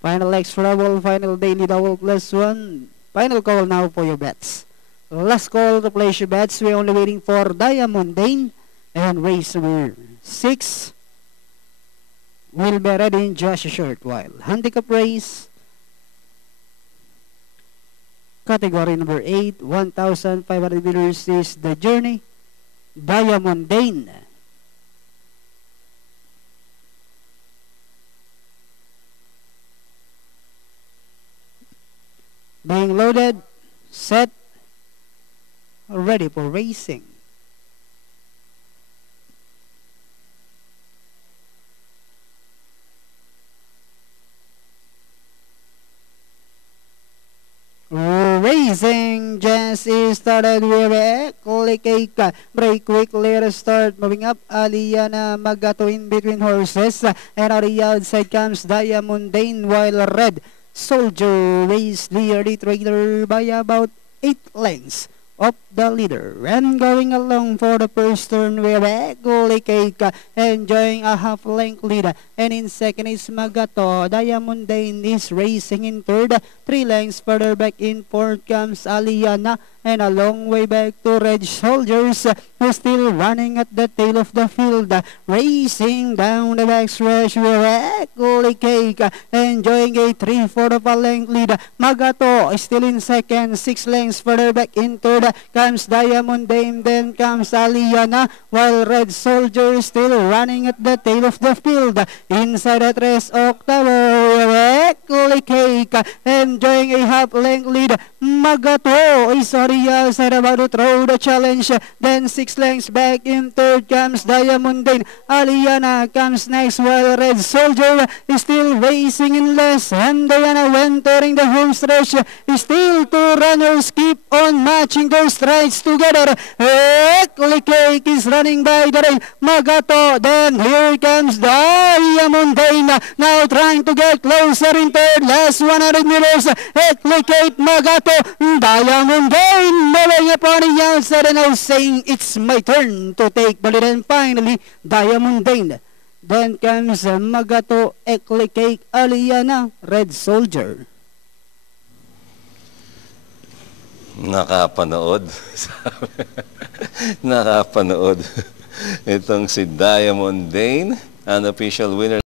Final extra double, final daily double plus one. Final call now for your bets. Last call to place your bets. We're only waiting for Diamond Dane and race number 6. Will be ready in just a short while. Handicap race. Category number 8, 1,500 meters is the journey. Diamond Dane. Being loaded, set, ready for racing. Racing just is started with Cake. Break quickly to start. Moving up, Aliana Magato in between horses. And on the outside comes Diamond Dane, while Red Soldier race the early trailer by about 8 lengths of the leader. And going along for the first turn, we have Cake enjoying a half-length lead. And in second is Magato. Diamond Dane is racing in third. 3 lengths further back in fourth comes Aliana. And a long way back to Red Soldiers, who's still running at the tail of the field. Racing down the backstretch, we have Cake enjoying a 3/4 of a length lead. Magato is still in second. 6 lengths further back in third comes Diamond Dane, then comes Aliana, while Red Soldier is still running at the tail of the field. Inside the 3 octavo, Cake enjoying a half-length lead. Magato is on the outside about to throw the challenge. Then 6 lengths back in third comes Diamond Dane. Aliana comes next, while Red Soldier is still racing in less. And Diana entering the home stretch. Still 2 runners keep on matching their strides together. Cake is running by the rail. Magato, then here comes Diamond Dane. Now trying to get closer in third. Last 100 meters. Cake, Magato, Diamond Dane moving upon the outside and now saying it's my turn to take the lead. And finally, Diamond Dane. Then comes Magato, Cake, Aliana, Red Soldier. Nakapanood. Nakapanood. Itong si Diamond Dane, unofficial winner.